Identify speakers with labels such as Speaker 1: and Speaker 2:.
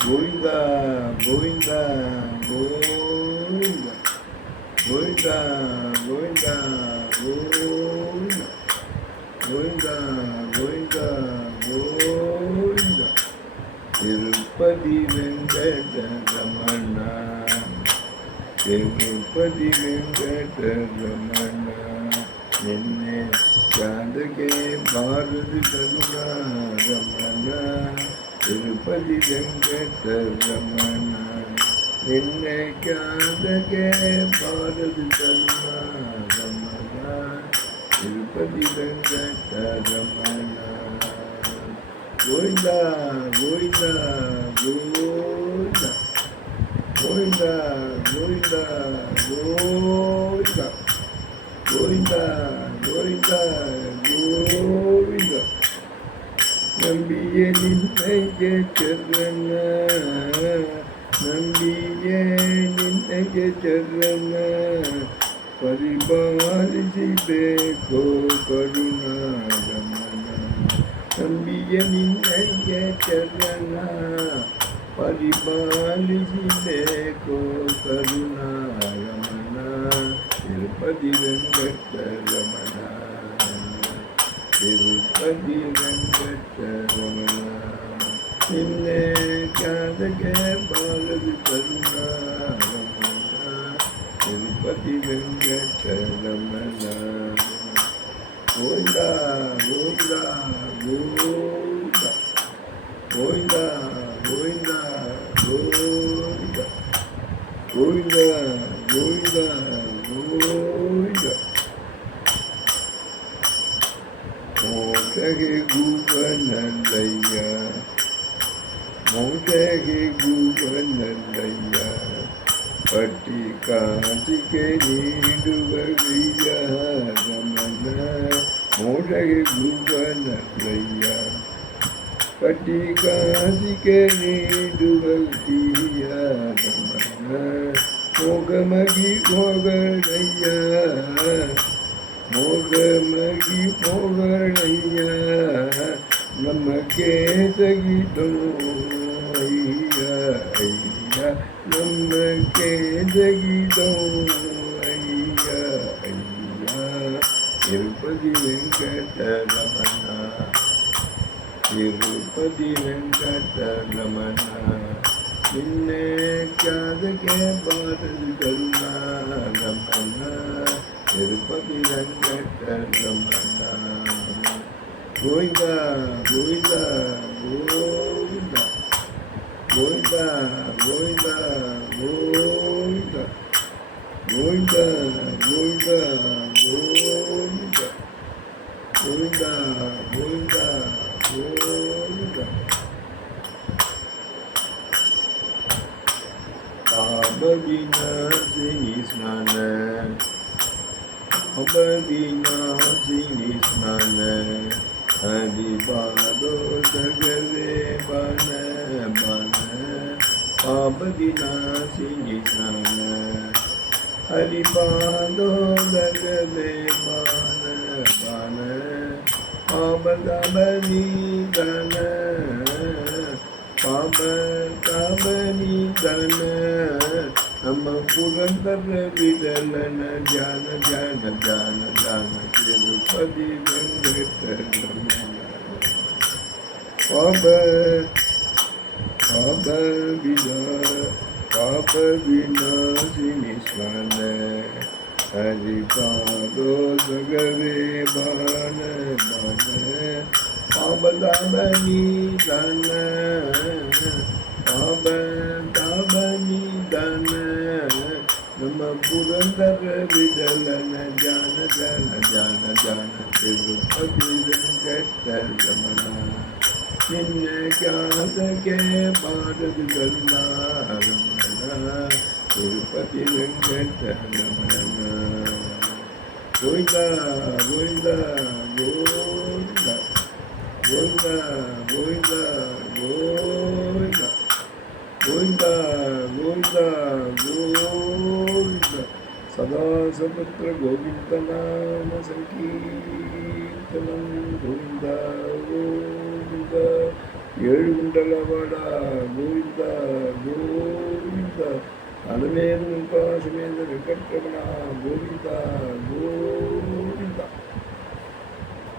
Speaker 1: கோவிந்த கோவிந்த கோவிந்த கோவிந்த கோவிந்த கோவிந்த கோவிந்த கோவிந்த கோவிந்த திருப்பதி வெங்கட ரமணா திருப்பதி வெங்கட ரமணா என்ன காந்தகே பாரதி கருணா ரமணா திருப்பதி வெங்கடரமணா என்னை காதகே பாரதி கருணா ரமணா திருப்பதி வெங்கடரமணா கோவிந்தா கோவிந்தா கோவிந்தா கோவிந்தா கோவிந்தா கோவிந்தா கோவிந்தா கோவிந்தா நம்பிய நின்னைய சரண நம்பிய நின்னைய சரண ಪರಿಪಾಲಿಸಬೇಕು ಕರುಣಾರಮಣ ನಂಬಿಯ ನಿನ್ನಯ್ಯ ಚರಣ ಪರಿಪಾಲಿಸಬೇಕು ಕರುಣಾರಮಣ ತಿರುಪತಿ ವೆಂಕಟರಮಣ ತಿರುಪತಿ പിന്നെ കാതക ഭാരതി കരുണാരമണ തിരുപ്പതി വെങ്കടരമണ ഗോവിന്ദ ഗോവിന്ദ ഗോവിന്ദ ഗോവിന്ദ ഗോവിന്ദ ഗോവിന്ദ ഗോവിന്ദ மௌசகிபுவனல்லையா மௌசகிபுவனல்லையா பட்டி காஞ்சிக்கே நீடுவழியா? நமன மௌசகிபுவனல்லையா பட்டி காஞ்சிக்கே நீடுவழியா? நமன மோகமகி மோகனையா ಮೋಗಮಗಿ ಮೋಗಣಯ್ಯ ನಮ್ಮ ಕೇಸಗಿ ಅಯ್ಯ ಅಯ್ಯ ನಮ್ಮ ಕೇಸಗಿ ಅಯ್ಯ ಅಯ್ಯ ತಿರುಪತಿ ವೆಂಕಟರಮಣ ತಿರುಪತಿ ವೆಂಕಟರಮಣ ನಿನ್ನೆ ಕಾದಕ್ಕೆ ಬಾರದು ಕರುಣಾನ Tirupati Venkataramana Govinda Govinda Govinda Govinda Govinda Govinda Govinda Govinda Govinda Govinda Govinda Govinda Baba Bina Singh Ismail Obadinasi Nane Adibado Sagare Bane Bane Obadinasi Nane Adibado Sagare Bane Bane Obadabani Dane Obadabani Dane Purandar विरलन ज्ञान ज्ञान ज्ञान ज्ञान तिरुपति वेंकट पाप पाप विना पाप विनाशिनि स्मरण हरि पादो सगवे बाण बाण पाप दामनी दान पाप दामनी दान ನಮ್ಮ ಪುರಂದರ ವಿಠಲನ ಜಾನ ಜಾನ ಜಾನ ಜಾನ ತಿರುಪತಿ ವೆಂಕಟರ ರಮಣ ನಿನ್ನ ಖ್ಯಾತಕ್ಕೆ ಪಾದದ ಕರುಣಾ ರಮಣ ತಿರುಪತಿ ವೆಂಕಟರ ರಮಣ ಗೋವಿಂದ ಗೋವಿಂದ ಗೋವಿಂದ ಗೋವಿಂದ ಗೋವಿಂದ ಗೋವಿಂದ ಗೋವಿಂದ ಗೋವಿಂದ విలాసపుత్ర గోవిందనామ సంకీర్తనం గోవింద గోవింద ఏడుగుంటలవాడ గోవింద గోవింద. అనమేరు నింపాసమేంద్ర వెంకటరమణ గోవింద గోవింద.